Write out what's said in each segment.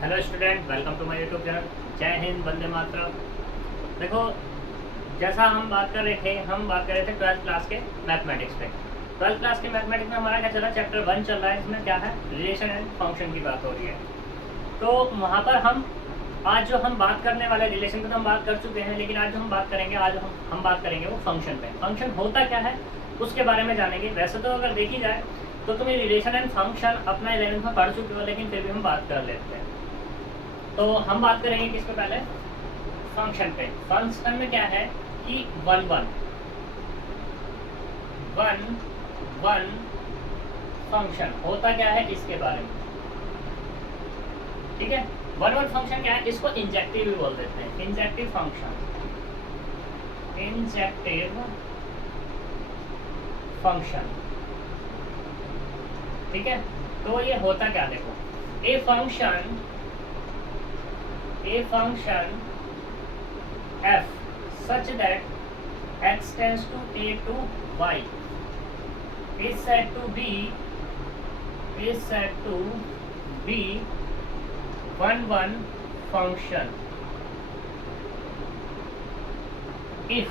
Hello student, welcome to my YouTube channel. जय हिंद, वंदे मातरम। देखो, जैसा हम बात कर रहे थे 12th क्लास के मैथमेटिक्स पे। 12th क्लास के मैथमेटिक्स में हमारा क्या चला, चैप्टर 1 चल रहा है। इसमें क्या है, रिलेशन एंड फंक्शन की बात हो रही है। तो वहाँ पर हम आज जो हम बात करने वाले रिलेशन पे तो हम बात कर चुके हैं, लेकिन आज जो हम बात करेंगे, आज हम बात करेंगे वो फंक्शन पे। फंक्शन होता क्या है उसके बारे में जानेंगे। वैसे तो अगर देखी जाए तो तुम्हें रिलेशन एंड फंक्शन अपना 11th में पढ़ चुके हो, लेकिन फिर भी हम बात कर लेते हैं। तो हम बात करेंगे किस पे, पहले फंक्शन पे। फंक्शन में क्या है कि one one one one function होता क्या है इसके बारे में, ठीक है। वन वन फंक्शन क्या है, इसको इंजेक्टिव भी बोल देते हैं। इंजेक्टिव फंक्शन, इंजेक्टिव फंक्शन, ठीक है। तो ये होता क्या, देखो, ए function f such that x tends to a to y is said to be one function if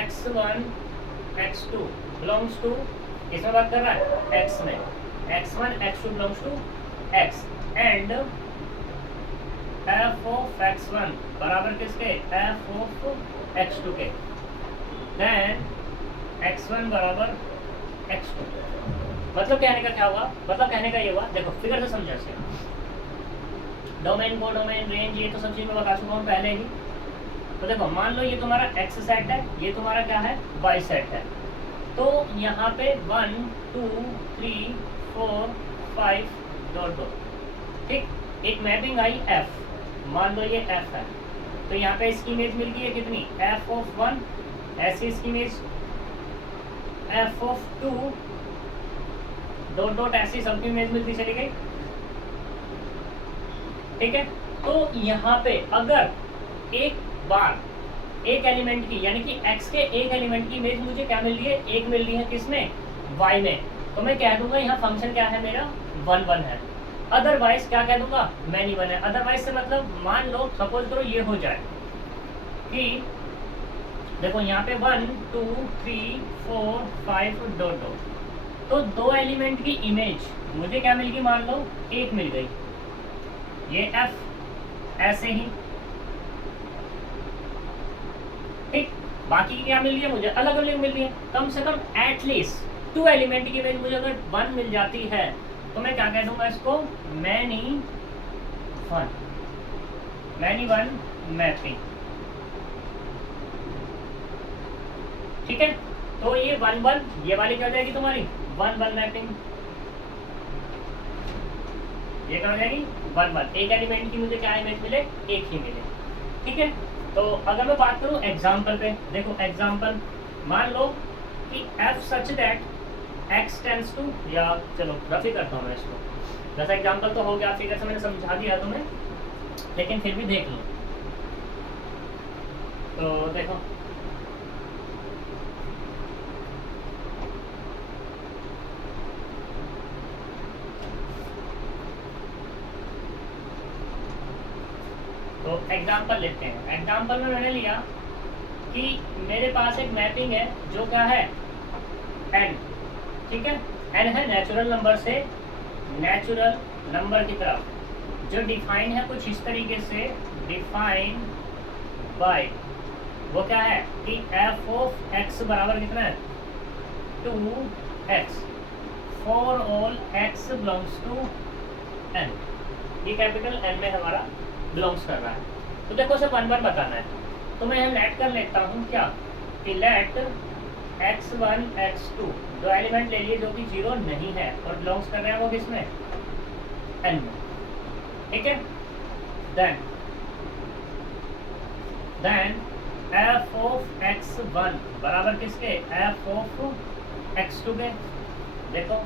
x1 x2 belongs to, किसमें बात कर रहा है, x में, x1 x2 belongs to x and f of x1 बराबर किसके, f of x2 के, then x1 बराबर x2। मतलब कहने का क्या हुआ, मतलब कहने का ये हुआ, देखो फिगर से समझा से, डोमेन को डोमेन रेंज ये तो सब चीज मैं बता चुका हूँ पहले ही। तो देखो, मान लो ये तुम्हारा x सेट है, ये तुम्हारा क्या है, y सेट है। तो यहाँ पे 1 2 3 4 5 डॉट डॉट, ठीक, एक मैपिंग आई f, मान लो ये f है। तो यहाँ पे इसकी इमेज मिल गई है कितनी, f of 1, ऐसी इसकी image f of 2 dot dot, ऐसी सबकी इमेज मिलती चली गई, ठीक है। तो यहाँ पे अगर एक बार एक एलिमेंट की, यानी कि x के एक एलिमेंट की इमेज मुझे क्या मिल रही है, एक मिल रही है किसमें, y में, तो मैं कह दूंगा यहाँ फंक्शन क्या है मेरा, 1 1 है। अदरवाइज क्या कह दूंगा, मैनी 1 है। अदरवाइज से मतलब, मान लो सपोज करो ये हो जाए कि देखो यहाँ पे 1 2 3 4 5 डॉट डॉट, तो दो एलिमेंट की इमेज मुझे क्या मिल गई, मान लो एक मिल गई, ये f ऐसे ही, ठीक। बाकी क्या मिल रही है मुझे, अलग अलग मिल रही है। कम से कम एटलीस्ट 2 एलिमेंट की इमेज मुझे अगर 1 मिल जाती है तो मैं क्या कह दूंगा इसको, मैनी वन मैपिंग, ठीक है। तो ये 1 1, ये वाली क्या हो जाएगी तुम्हारी 1 1 मैपिंग, ये क्या हो जाएगी 1 1, एक एलिमेंट की मुझे क्या इमेज मिले, एक ही मिले, ठीक है। तो अगर मैं बात करूं एग्जाम्पल पे, देखो एग्जाम्पल, मान लो कि f such that x tends to, या चलो रफ ही करता हूँ मैं इसको, जैसा एग्जाम्पल तो हो गया, फिगर से मैंने समझा दिया तुम्हें, लेकिन फिर भी देख लो। तो देखो, तो एग्जाम्पल लेते हैं। एग्जाम्पल में मैंने लिया कि मेरे पास एक मैपिंग है जो क्या है, n, ठीक है। n है नेचुरल नंबर से नेचुरल नंबर की तरफ, जो डिफाइन है कुछ इस तरीके से, डिफाइन बाय, वो क्या है कि f of x बराबर कितना है, 2x for all x belongs to n, ये कैपिटल n में हमारा बिलोंग्स कर रहा है। तो देखो उसे 1 1 बताना है, तो मैं यहाँ लेट कर लेता हूँ क्या, कि लेट x1 x2 दो एलिमेंट ले लिए जो कि 0 नहीं है और बिलोंग्स कर रहे हैं वो किसमें, n में, ठीक है। देन f of x1 बराबर किसके, f of x2 के। देखो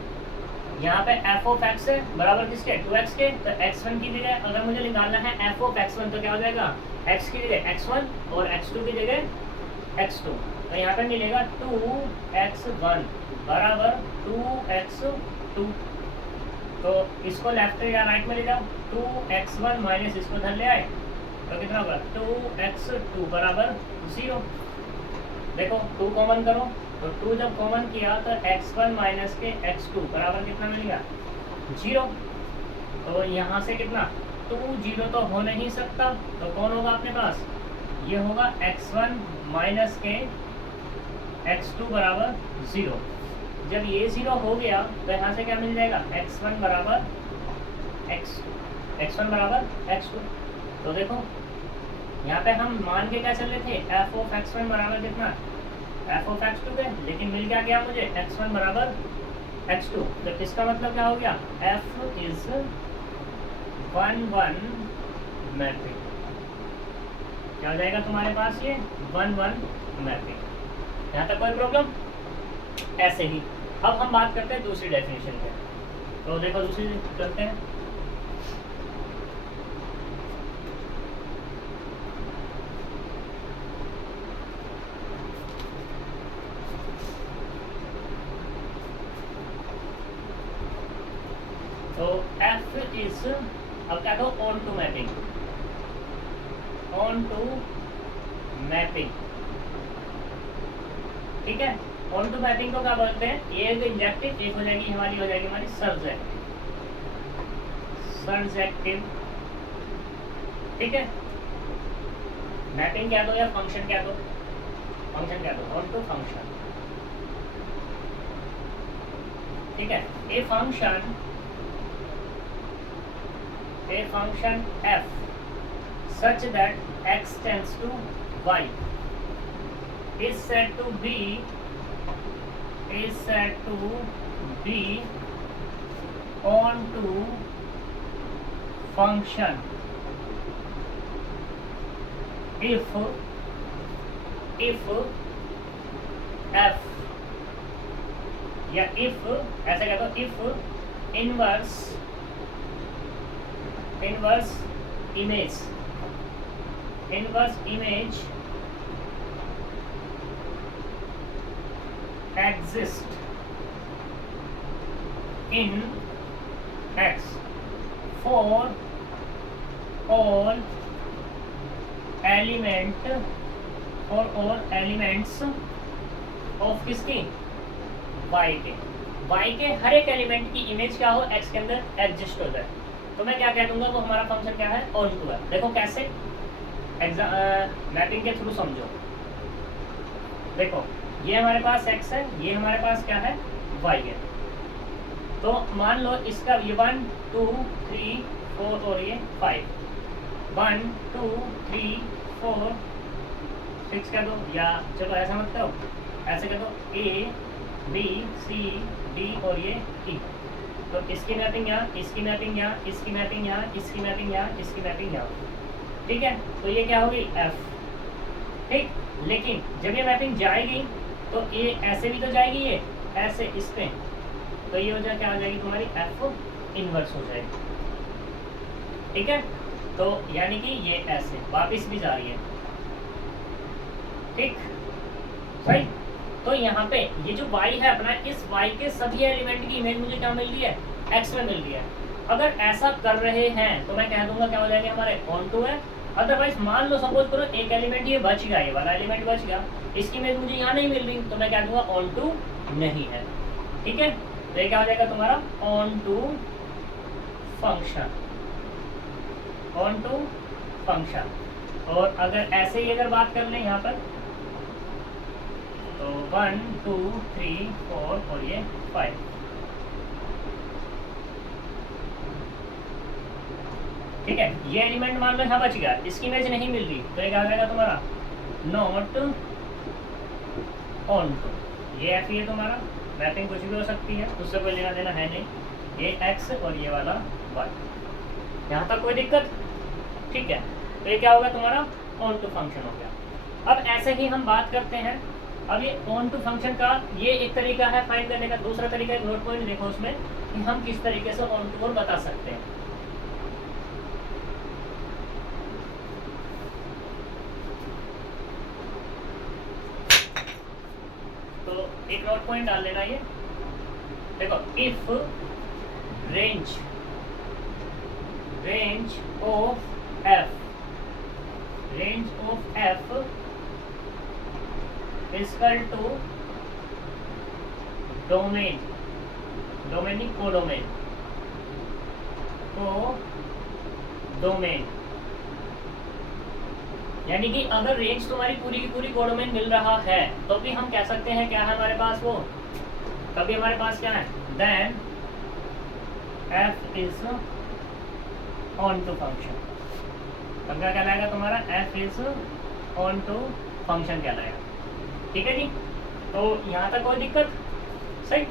यहाँ पे f ऑफ x है बराबर किसके, 2x के, तो x1 की जगह अगर मुझे निकालना है f ऑफ x1 तो क्या हो जाएगा, x की जगह x1 और x2 की जगह x2, तो यहाँ पे मिलेगा 2x1 बराबर 2x2। तो इसको लेफ्ट या राइट में ले जाओ, 2x1 माइनस इसको इधर ले आए तो कितना होगा 2x2 बराबर 0। देखो 2 कॉमन करो, तो 2 जब कॉमन किया तो x1 माइनस के x2 बराबर कितना मिलेगा 0। तो यहाँ से कितना 2 0 तो हो नहीं सकता, तो कौन होगा अपने पास, ये होगा x1 माइनस के x2 बराबर 0। जब ये 0 हो गया तो यहाँ से क्या मिल जाएगा x1 बराबर x2, x1 बराबर x2। तो देखो यहाँ पे हम मान के क्या चल रहे थे f ऑफ x1 बराबर कितना f ऑफ x2 के, लेकिन मिल क्या गया मुझे x1 बराबर x2। तो इसका मतलब क्या हो गया f इज 1 1 मैट्रिक्स। क्या हो जाएगा तुम्हारे पास ये 1 1 मैट्रिक्स। यहाँ तक कोई प्रॉब्लम? ऐसे ही अब हम बात करते हैं दूसरी डेफिनेशन पे। तो देखो दूसरी करते हैं। तो F इज, अब क्या दो onto mapping, onto mapping, ठीक है। ऑन टू मैपिंग को क्या बोलते हैं, एक इंजेक्टिव, एक हो जाएगी हमारी, हो जाएगी हमारी सर्जेक्टिव, सर्जेक्टिव, ठीक है। मैपिंग क्या दो या फंक्शन क्या दो, फंक्शन क्या दो, ऑन टू फंक्शन, ठीक है। ए function f such that x tends to y is said to be on to function if f, या if ऐसा क्या दो, if inverse image exist in X for all elements of किसकी, Y के, Y के हर एक एलिमेंट की image क्या हो, X के अंदर एग्जिस्ट हो जाए। तो मैं क्या कह दूंगा, वो हमारा फंक्शन क्या है, ऑन टू है। देखो कैसे, मैपिंग के थ्रू समझो। देखो ये हमारे पास x है, ये हमारे पास क्या है y है। तो मान लो इसका ये 1 2 3 4 और ये 5, 1 2 3 4 6 कह दो, या चलो ऐसा मत करो, ऐसे कह दो a b c d और ये e। तो इसकी मैपिंग यहाँ, इसकी मैपिंग यहाँ, इसकी मैपिंग यहाँ, इसकी मैपिंग यहाँ, इसकी मैपिंग यहाँ, ठीक है। तो ये क्या होगी f, ठीक। लेकिन जब ये मैपिंग जाएगी तो ये ऐसे भी तो जाएगी, ये ऐसे इस पे, तो ये हो जाए क्या हो जाएगी तुम्हारी f इनवर्स हो जाएगी, ठीक है। तो यानी कि ये ऐसे वापस भी जा रही है, ठीक, सही। तो यहाँ पे ये जो y है अपना, इस y के सभी एलिमेंट की इमेज मुझे क्या मिल रही है, x में मिल रही है। अगर ऐसा कर रहे हैं तो मैं कह दूंगा क्या हो जाएगा हमारे ऑन टू है। अदरवाइज मान लो सपोज करो एक एलिमेंट ये बच गया, ये वाला एलिमेंट बच गया, इसकी इमेज मुझे यहाँ नहीं मिल रही, तो मैं क्या दूंगा ऑन टू नहीं है, ठीक है। तो ये क्या हो जाएगा तुम्हारा onto function, onto function. और अगर ऐसे ही अगर बात कर लें यहाँ पर, तो 1 2 3 4 और ये 5, ठीक है। ये एलिमेंट मान लो यहाँ बच गया, इसकी इमेज नहीं मिल रही, तो ये क्या हो जाएगा तुम्हारा नॉट ऑन टू। ये एफ ये तुम्हारा मैपिंग कुछ भी हो सकती है, उससे कोई लेना देना है नहीं, ये एक्स और ये वाला वाई। यहाँ तक कोई दिक्कत, ठीक है। तो ये क्या होगा तुम्हारा ऑन टू फंक्शन हो गया। अब ऐसे ही हम बात करते हैं, अब ये ऑन टू फंक्शन का ये एक तरीका है फाइंड करने का, दूसरा तरीका है नोट पॉइंट देखो उसमें कि हम किस तरीके से ऑन टू और बता सकते हैं। एक नोट पॉइंट डाल लेना ये। देखो if range of F equal to domain नहीं कोडोमेन, यानी कि अगर रेंज तुम्हारी पूरी की पूरी कोडोमेन मिल रहा है तो भी हम कह सकते हैं क्या है हमारे पास वो, तभी हमारे पास क्या है, then f is onto function. तब क्या कहलाएगा तुम्हारा, f is onto function कहलाएगा। ठीक है जी, तो यहाँ तक कोई दिक्कत सही।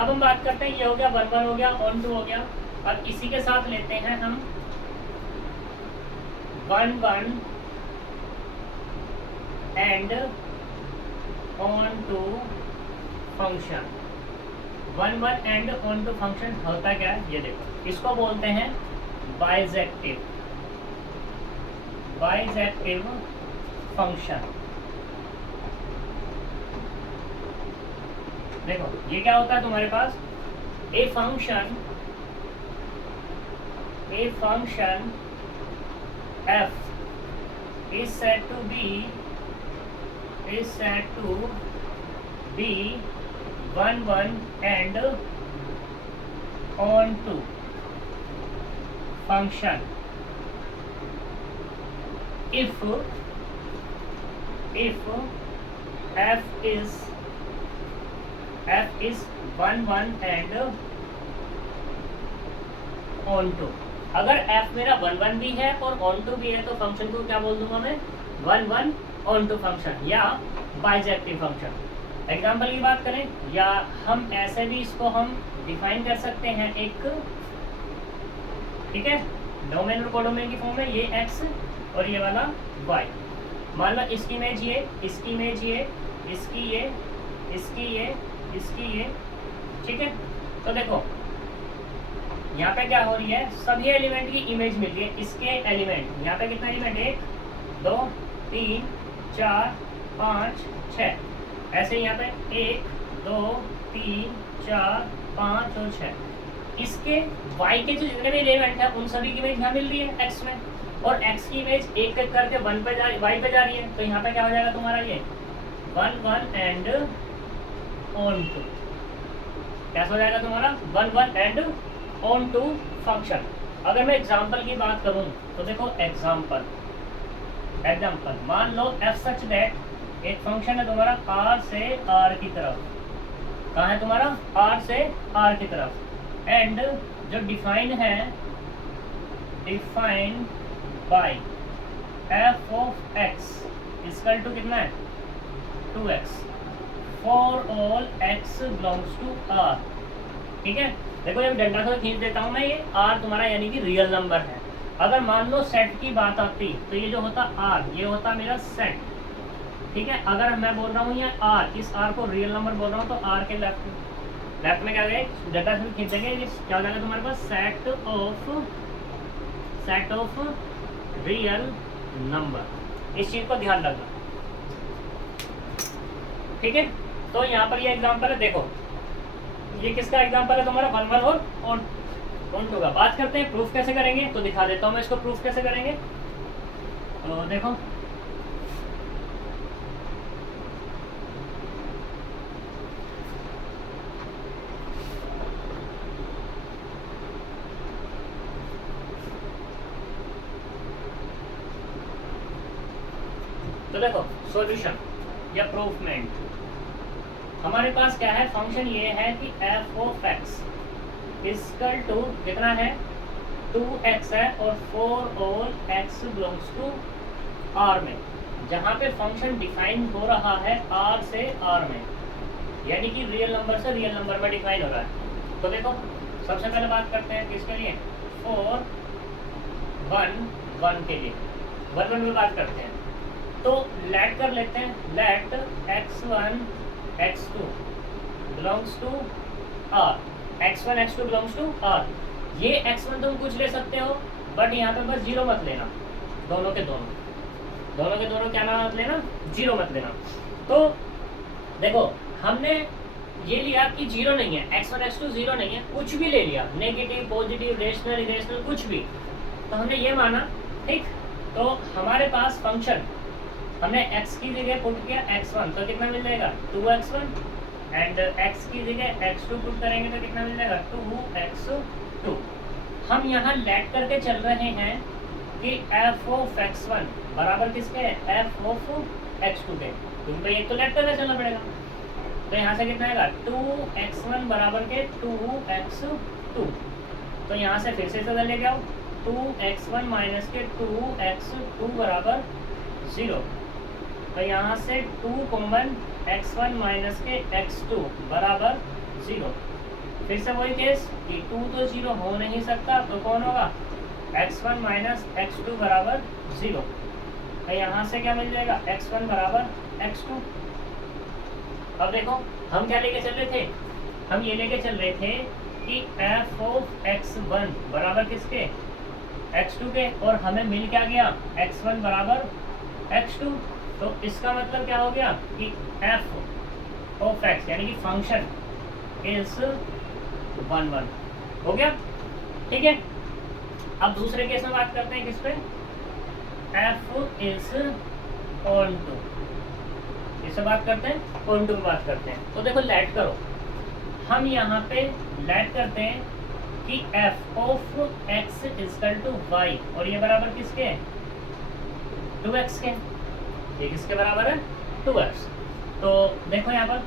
अब हम बात करते हैं, ये हो गया 1 1 हो गया, ऑन टू हो गया। अब इसी के साथ लेते हैं हम 1 1 and onto function. 1 1 and onto function होता क्या है, ये देखो, इसको बोलते हैं बाइजेक्टिव फंक्शन। देखो ये क्या होता है तुम्हारे पास, a function f is said to be 1 1 and on to function if f is 1 1 and on to। अगर f मेरा 1 1 भी है और on to भी है तो फंक्शन को क्या बोल दूंगा मैं, 1 1 on to फंक्शन या बाइजेक्टिव फंक्शन। एग्जाम्पल की बात करें, या हम ऐसे भी इसको हम डिफाइन कर सकते हैं एक, ठीक है, डोमेन और कोडोमेन की फॉर्म में, ये x और ये वाला y। मान लो इसकी इमेज ये, इसकी इमेज ये, इसकी ये, इसकी ये, इसकी ये, ठीक है। तो देखो यहाँ पे क्या हो रही है, सभी एलिमेंट की इमेज मिल रही है। इसके एलिमेंट यहाँ पे कितना एलिमेंट, 1 2 3 4 5 6, ऐसे यहाँ पे 1 2 3 4 5 और 6। इसके y के जो जितने भी एलिमेंट है उन सभी की इमेज यहाँ मिल रही है x में, और x की इमेज एक एक करके 1 पे y पे जा रही है। तो यहाँ पे क्या हो जाएगा तुम्हारा, ये 1 1 एंड ऑन टू, कैसा हो जाएगा तुम्हारा, 1 1 एंड ऑन टू फंक्शन। अगर मैं एग्जाम्पल की बात करूं तो देखो एग्जाम्पल मान लो f सच दैट एक फंक्शन है तुम्हारा r से r की तरफ, कहाँ है तुम्हारा, r से r की तरफ, एंड जो डिफाइन है, defined by f of x equal to कितना है, 2x for all x belongs to r। ठीक है, देखो जब डंडा से खींच देता हूँ मैं, ये r तुम्हारा यानी कि रियल नंबर है। अगर मान लो सेट की बात आती तो ये जो होता r, ये होता मेरा सेट। ठीक है, अगर मैं बोल रहा हूँ ये r, इस r को रियल नंबर बोल रहा हूँ तो r के लेफ्ट में क्या गए, डंडा से खींचेंगे, क्या हो जाएगा तुम्हारे पास, सेट ऑफ रियल नंबर। इस चीज को ध्यान रखना, ठीक है। तो यहाँ पर ये एग्जांपल है, देखो ये किसका एग्जांपल है तुम्हारा, 1 1 और ऑन टू का। बात करते हैं प्रूफ कैसे करेंगे, तो दिखा देता हूँ मैं इसको प्रूफ कैसे करेंगे। तो देखो सॉल्यूशन या प्रूफमेंट, हमारे पास क्या है, फंक्शन ये है कि f of x equal to कितना है, 2x है, और for all x belongs to r में, जहाँ पे फंक्शन डिफाइन हो रहा है r से r में, यानी कि रियल नंबर से रियल नंबर में डिफाइन हो रहा है। तो देखो सबसे पहले बात करते हैं किसके लिए, फॉर 1 1 के लिए, 1 1 में बात करते हैं। तो लेट कर लेते हैं, let x1 x2 belongs to r, x1 x2 belongs to r। ये x1 तुम कुछ ले सकते हो, बट यहाँ पे बस 0 मत लेना, दोनों के दोनों क्या नाम मत लेना, 0 मत लेना। तो देखो हमने ये लिया कि जीरो नहीं है, x1 x2 जीरो नहीं है, कुछ भी ले लिया, नेगेटिव पॉजिटिव रेशनल इरेशनल कुछ भी, तो हमने ये माना, ठीक। तो हमारे पास फंक्शन हमने x की जगह पुट किया x1, तो कितना मिल जाएगा 2x1, एंड x की जगह x2 पुट करेंगे तो कितना मिल जाएगा 2x2। हम यहाँ लेट करके चल रहे हैं कि f ऑफ x1 बराबर किसके है, f ऑफ x2 के, क्योंकि एक तो लेट करके चलना पड़ेगा। तो यहाँ से कितना आएगा 2x1 बराबर के 2x2, तो यहाँ से फिर से इधर लेके आओ, 2x1 माइनस के 2x2 बराबर 0, तो यहाँ से 2 कॉमन x1 माइनस के x2 बराबर 0। फिर से वही केस कि 2 तो 0 हो नहीं सकता, तो कौन होगा x1 माइनस x2 बराबर 0, तो यहाँ से क्या मिल जाएगा x1 बराबर x2। अब देखो हम क्या लेके चल रहे थे, हम ये लेके चल रहे थे कि f ऑफ x1 बराबर किसके, x2 के, और हमें मिल क्या गया x1 बराबर x2। तो इसका मतलब क्या हो गया कि f ऑफ x यानी कि फंक्शन इज 1 1 हो गया, ठीक है। अब दूसरे केस में बात करते हैं किस पे, f इज ऑन टू, इससे बात करते हैं ऑन टू बात करते हैं। तो देखो लेट करो, हम यहाँ पे लेट करते हैं कि f of x equal to y, और ये बराबर किसके है 2x के, ये किसके बराबर है 2x। तो देखो यहाँ पर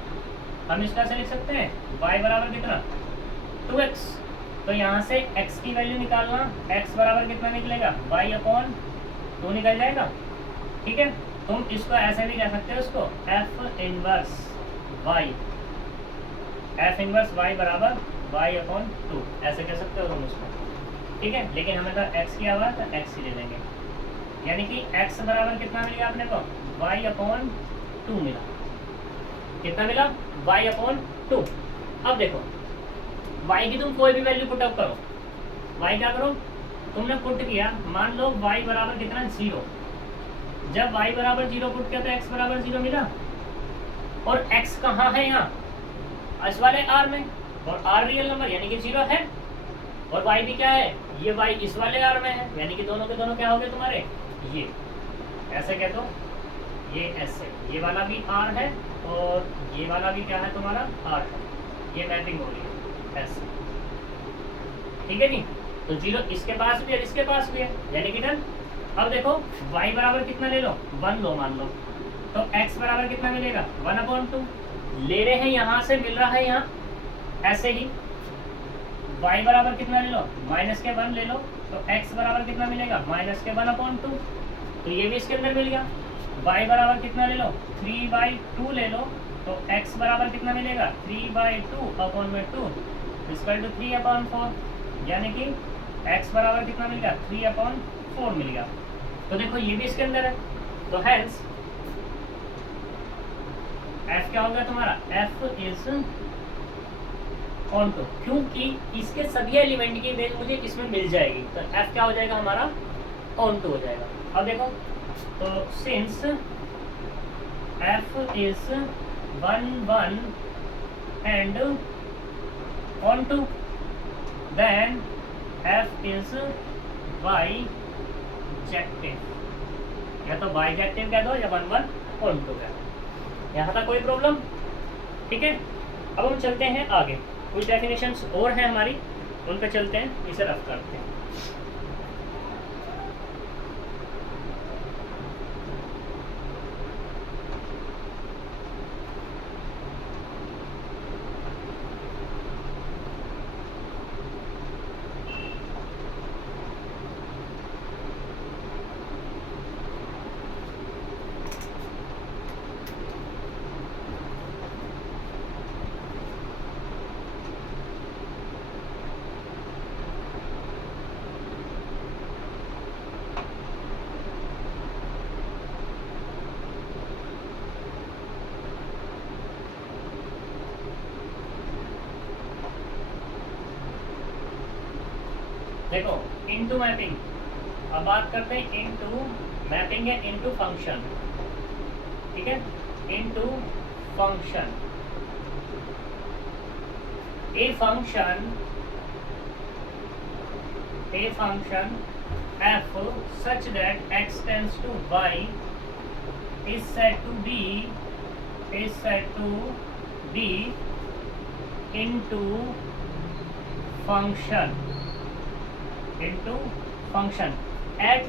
हम इसका से लिख सकते हैं y बराबर कितना 2x, तो यहाँ से x की वैल्यू निकालना, x बराबर कितना निकलेगा y अपॉन 2 निकल जाएगा, ठीक है। तुम इसको ऐसे भी कह सकते हो, इसको f इनवर्स y बराबर y अपॉन 2 ऐसे कह सकते हो तुम उसको, ठीक है। लेकिन हमें तो x किया हुआ है तो x ही ले लेंगे, यानी कि x बराबर कितना मिलेगा अपने को y अपॉन 2 मिला, कितना मिला y अपॉन 2। अब देखो y की तुम कोई भी वैल्यू पुट अप करो, y क्या करो, तुमने पुट किया, मान लो y बराबर कितना 0, जब y बराबर 0 पुट किया तो x बराबर 0 मिला, और x कहाँ है यहाँ इस वाले r में, और r रियल नंबर यानी कि 0 है, और y भी क्या है, ये y इस वाले r में है, यानी कि दोनों के दोनों क्या हो गए तुम्हारे, ये ऐसे कह दो, ये ऐसे, ये वाला भी r है और ये वाला भी क्या है तुम्हारा r है, ये मैपिंग हो रही है ऐसे, ठीक है जी। तो 0 इसके पास भी है इसके पास भी है, यानी कि डन। अब देखो y बराबर कितना ले लो 1 लो मान लो, तो x बराबर कितना मिलेगा 1/2 ले रहे हैं, यहाँ से मिल रहा है यहाँ ऐसे ही। y बराबर कितना ले लो -1 ले लो, तो x बराबर कितना मिलेगा -1/2, तो ये भी इसके अंदर मिल गया। y बराबर कितना ले लो 3/2 ले लो, तो x बराबर कितना मिलेगा 3/2/2 इक्वल टू 3/4, यानी कि x बराबर कितना मिल गया 3/4 मिल गया। तो देखो ये भी इसके अंदर है, तो हेंस f क्या हो गया तुम्हारा, f इज ऑन टू, क्योंकि इसके सभी एलिमेंट की इमेज मुझे इसमें मिल जाएगी, तो f क्या हो जाएगा हमारा ऑन टू हो जाएगा। अब देखो तो since f is 1 1 and onto, then f is bijective, या तो बाइजेक्टिव कह दो या 1 1 ऑन टू कह दो, यहाँ तक कोई प्रॉब्लम, ठीक है। अब हम चलते हैं आगे, कुछ डेफिनेशंस और हैं हमारी, उन पे चलते हैं, इसे रफ करते हैं। देखो इनटू मैपिंग, अब बात करते हैं इनटू मैपिंग है इनटू फंक्शन, ठीक है, into function. a function f such that x tends to y is said to be into function at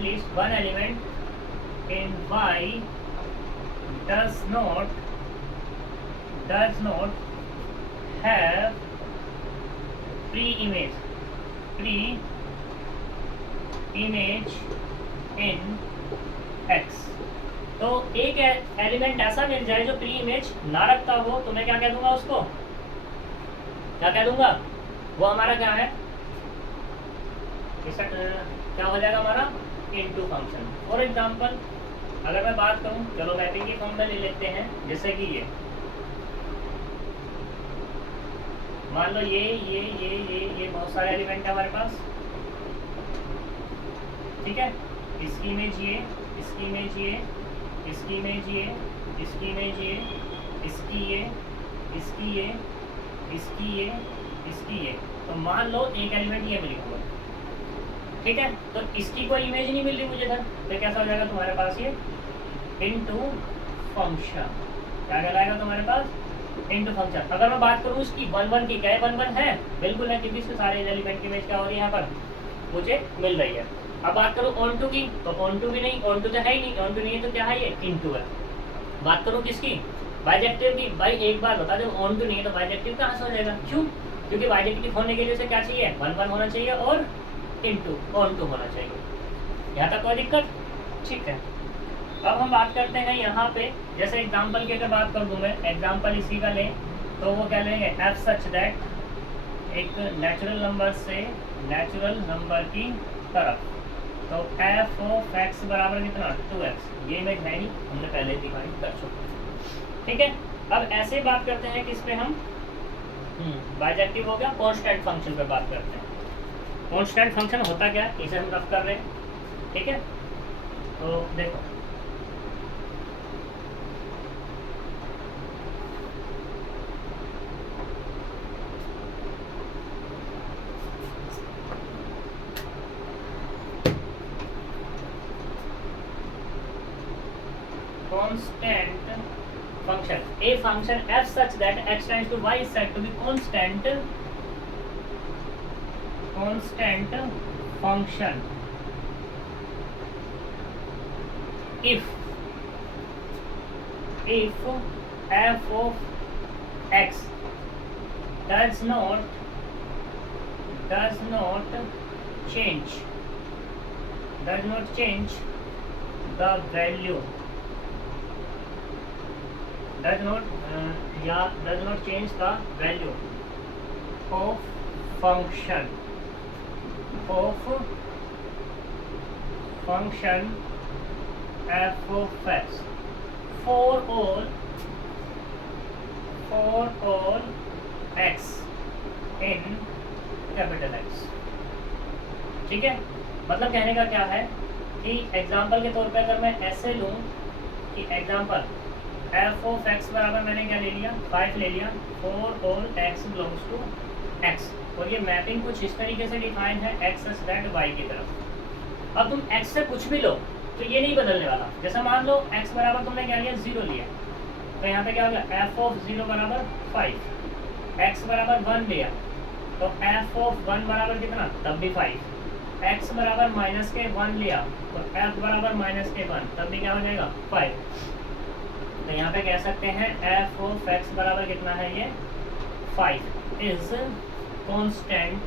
least one element in y does not have pre-image in x। तो एक element ऐसा मिल जाए जो pre image ना रखता हो तो मैं क्या कह दूंगा उसको, क्या कह दूंगा, वो हमारा क्या है, इसका क्या हो जाएगा हमारा इनटू फंक्शन। फॉर एग्जांपल अगर मैं बात करूं, चलो मैपिंग की फॉर्म में ले लेते हैं, जैसे कि ये मान लो ये बहुत सारे एलिमेंट है हमारे पास, ठीक है। इसकी इमेज ये, इसकी इमेज ये, इसकी इमेज ये, इसकी इमेज ये, इसकी ये, इसकी ये, इसकी ये, इसकी ये। तो मान लो एक एलिमेंट ये मिल गया, ठीक है। तो इसकी कोई इमेज नहीं मिल रही मुझे इधर, तो कैसा हो जाएगा तुम्हारे पास ये इनटू फंक्शन। क्या कहलाएगा तुम्हारे पास इनटू फंक्शन। अगर मैं बात करूँ इसकी 1 की, क्या 1 है, बिल्कुल है, क्योंकि इसके सारे एलिमेंट की इमेज क्या हो रही है यहाँ पर मुझे मिल रही है। अब बात करूँ ऑन टू की, तो ऑन टू भी नहीं, ऑन टू तो है ही नहीं, ऑन टू नहीं है तो क्या है ये इनटू है। बात करूँ किसकी, बाइजेक्टिव की, भाई एक बार बता दो ऑन टू नहीं है तो बाइजेक्टिव कहाँ से हो जाएगा, क्यों, क्योंकि बाइजेक्टिव होने के लिए उसे क्या चाहिए 1 होना चाहिए और इनटू ऑन टू होना चाहिए। यहाँ तक कोई दिक्कत, ठीक है। अब हम बात करते हैं यहाँ पे, जैसे एग्जाम्पल की अगर बात कर दूँ मैं, एग्जाम्पल इसी का लें तो वो क्या लेंगे, एफ सच दैट एक नेचुरल नंबर से नेचुरल नंबर की तरफ, तो एफ ऑफ एक्स बराबर कितना 2x। ये इमेज है नहीं, हमने पहले दिखाई कर चुके, ठीक है। अब ऐसे बात करते हैं कि इस पे हम बाइजेक्टिव हो गया, कॉन्स्टेंट फंक्शन पे बात करते हैं। कॉन्स्टेंट फंक्शन होता क्या, इसे हम रफ कर रहे हैं, ठीक है। तो देखो constant function, a function f such that x tends to y is said to be constant function if f of x does not change the value, does not change the value of function f of x for all x in capital X, ठीक है। मतलब कहने का क्या है कि example के तौर पे अगर मैं ऐसे लूँ कि एग्जाम्पल एफ ऑफ एक्स बराबर मैंने क्या ले लिया 5 ले लिया, for all x belongs to x, और ये मैपिंग कुछ इस तरीके से डिफाइन है एक्स सच दैट वाई की तरफ। अब तुम एक्स से कुछ भी लो तो ये नहीं बदलने वाला। जैसे मान लो एक्स बराबर तुमने क्या लिया 0 लिया, तो यहाँ पे क्या हो गया एफ ऑफ 0 बराबर 5, एक्स बराबर 1 लिया तो एफ ऑफ 1 बराबर कितना, तब भी 5, एक्स बराबर माइनस के 1 लिया तो एफ बराबर माइनस के 1, तब भी क्या हो जाएगा 5। तो यहाँ पे कह सकते हैं एफ ऑफ एक्स बराबर कितना है, ये 5 इज कांस्टेंट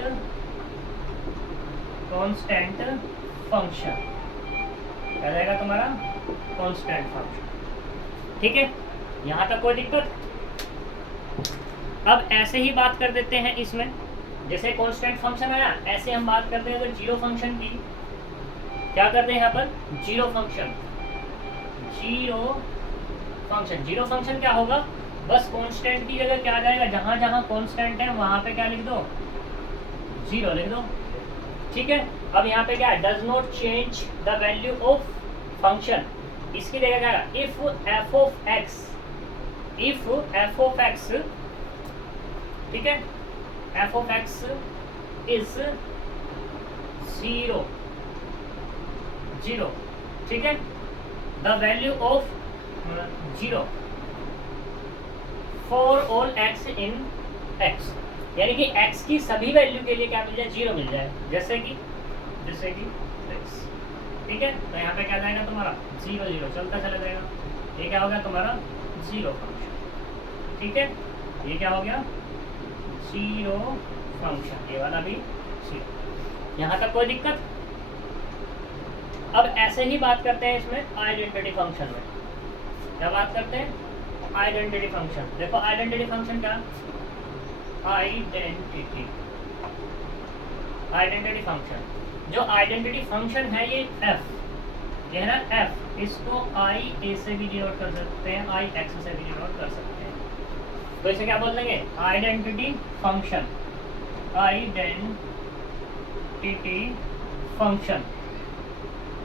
फंक्शन, क्या जाएगा तुम्हारा कांस्टेंट फंक्शन, ठीक है। यहाँ तक कोई दिक्कत। अब ऐसे ही बात कर देते हैं इसमें, जैसे कांस्टेंट फंक्शन आया ऐसे हम बात करते हैं अगर जीरो फंक्शन की, क्या करते हैं यहाँ पर जीरो फंक्शन क्या होगा, बस कांस्टेंट की जगह क्या आ जाएगा, जहां जहां कांस्टेंट है वहां पे क्या लिख दो 0 लिख दो, ठीक है। अब यहाँ पे क्या है, does not change the value of function. इसकी जगह क्या है, if F of x, if F of x, ठीक है, F of x is zero, zero, ठीक है, the value of zero for all x in x, यानी कि x की सभी वैल्यू के लिए क्या मिल जाए, जीरो मिल जाए, जैसे कि x, ठीक है। तो यहाँ पे क्या जाएगा तुम्हारा, जीरो जीरो चलता चला जाएगा। ये क्या हो गया तुम्हारा, जीरो फंक्शन, ठीक है। ये क्या हो गया, जीरो फंक्शन, ये वाला भी जीरो। यहाँ तक कोई दिक्कत। अब ऐसे ही बात करते हैं इसमें आइडेंटिटी फंक्शन में। क्या बात करते हैं, आइडेंटिटी फंक्शन। देखो आइडेंटिटी फंक्शन क्या, आइडेंटिटी, आइडेंटिटी फंक्शन, जो आइडेंटिटी फंक्शन है ये f, ये है ना f, इसको आई ए से भी डिनोट कर सकते हैं, आई एक्स से भी डिनोट कर सकते हैं। तो इसे क्या बोल देंगे, identity function, identity function,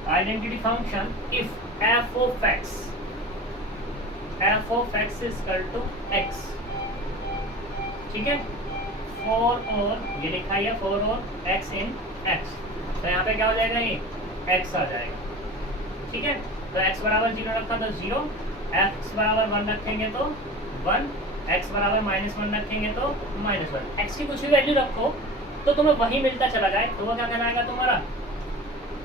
identity function if f of x, f of x is equal to x, ठीक है, फॉर और, ये लिखा है फॉर और x इन x। तो यहाँ पे क्या हो जाएगा, ये x आ जाएगा, ठीक है। तो x बराबर 0 रखा तो 0, x बराबर 1 रखेंगे तो 1, x बराबर -1 रखेंगे तो -1। x की कुछ भी वैल्यू रखो तो तुम्हें वही मिलता चला जाए, तो वो क्या कहलाएगा तुम्हारा,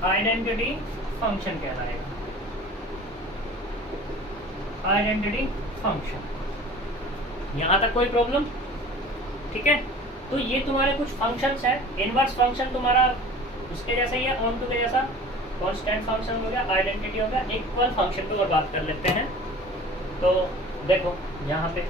आइडेंटिटी फंक्शन कहलाएगा, आइडेंटिटी फंक्शन। यहाँ तक कोई प्रॉब्लम, ठीक है। तो ये तुम्हारे कुछ फंक्शंस है। इनवर्स फंक्शन तुम्हारा उसके जैसा ही है, ऑन टू के जैसा, कांस्टेंट फंक्शन हो गया, आइडेंटिटी हो गया। इक्वल फंक्शन पे और बात कर लेते हैं। तो देखो यहाँ पे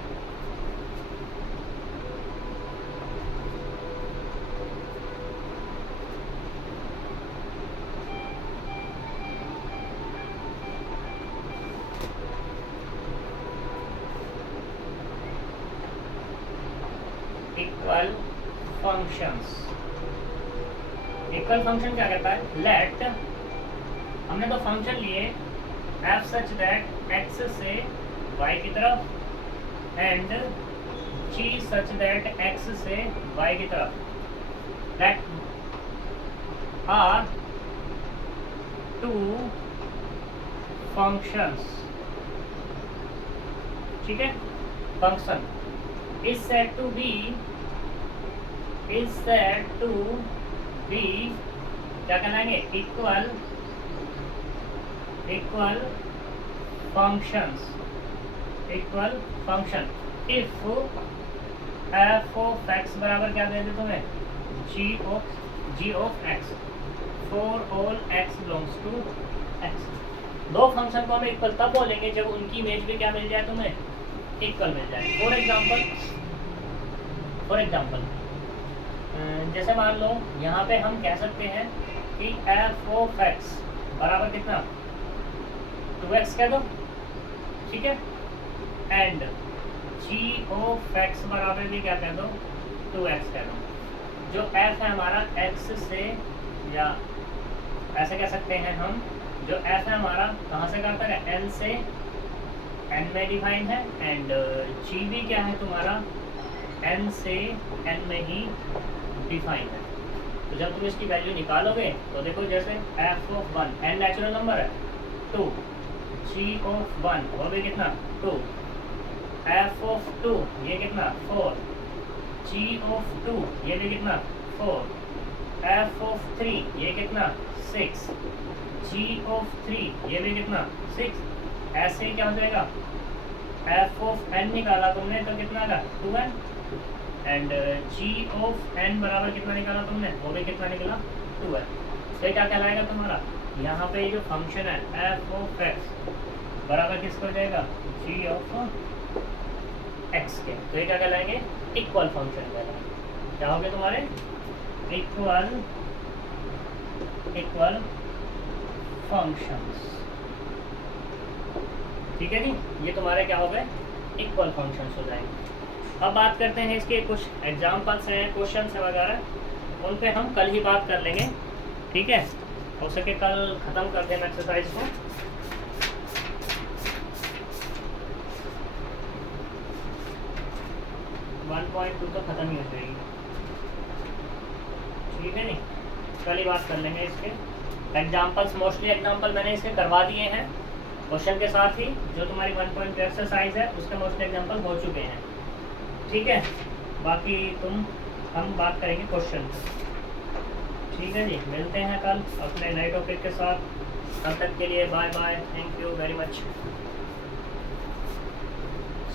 इक्वल फंक्शंस, इक्वल फंक्शन क्या कहता है, लेट, हमने तो फंक्शन लिए f सच दैट x से y की तरफ and g such that x से y की तरफ, दैट आर टू फंक्शंस, ठीक है। Function is said to be क्या कहलाएंगे, equal, equal functions, equal function if f of x बराबर क्या दे दे तुम्हें, g of x for all x belongs to x। दो फंक्शन को हम इक्वल तब बोलेंगे जब उनकी इमेज भी क्या मिल जाए तुम्हें, इक्वल मिल जाए। फॉर एग्जाम्पल जैसे मान लो यहाँ पे हम कह सकते हैं कि f ऑफ x बराबर कितना, 2x कह दो, ठीक है, एंड g ऑफ x बराबर भी क्या कह दो, 2x कह दो। जो f है हमारा x से, या ऐसे कह सकते हैं हम, जो f है हमारा कहाँ से कहाँ तक है, l से n में डिफाइन है, एंड g भी क्या है तुम्हारा, n से n में ही डिफाइन है। तो जब तुम इसकी वैल्यू निकालोगे तो देखो जैसे f of 1, n natural number है 2, g ऑफ 1 वो भी कितना 2, f ऑफ 2 ये कितना 4, g ऑफ 2 ये भी कितना 4, f ऑफ 3 ये कितना 6, g ऑफ 3 ये भी कितना 6। ऐसे ही क्या हो जाएगा, f ऑफ n निकाला तुमने तो कितना का 2n, and g of n बराबर कितना निकाला तुमने, वो भी कितना निकला 2n। तो क्या कहलाएगा तुम्हारा, यहाँ पे जो फंक्शन है f ऑफ x बराबर किसको हो जाएगा, g ऑफ x के। तो ये क्या कहलाएंगे, इक्वल फंक्शन कहलाएंगे। क्या हो गए तुम्हारे, इक्वल, इक्वल फंक्शंस, ठीक है जी। ये तुम्हारे क्या हो गए, इक्वल फंक्शंस हो जाएंगे। अब बात करते हैं इसके कुछ एग्जाम्पल्स हैं, क्वेश्चन है वगैरह, उन पे हम कल ही बात कर लेंगे। ठीक है, हो सके कल ख़त्म कर देना एक्सरसाइज को। वन पॉइंट टू तो ख़त्म ही हो जाएगी, ठीक है नहीं, कल ही बात कर लेंगे इसके एग्जाम्पल्स। मोस्टली एग्जाम्पल मैंने इसके करवा दिए हैं क्वेश्चन के साथ ही, जो तुम्हारी 1.2 एक्सरसाइज है उसके मोस्टली एग्जाम्पल हो चुके हैं, ठीक है। बाकी हम बात करेंगे क्वेश्चन, ठीक है जी। मिलते हैं कल अपने नए टॉपिक के साथ, तब तक के लिए bye bye, thank you very much,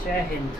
जय हिंद।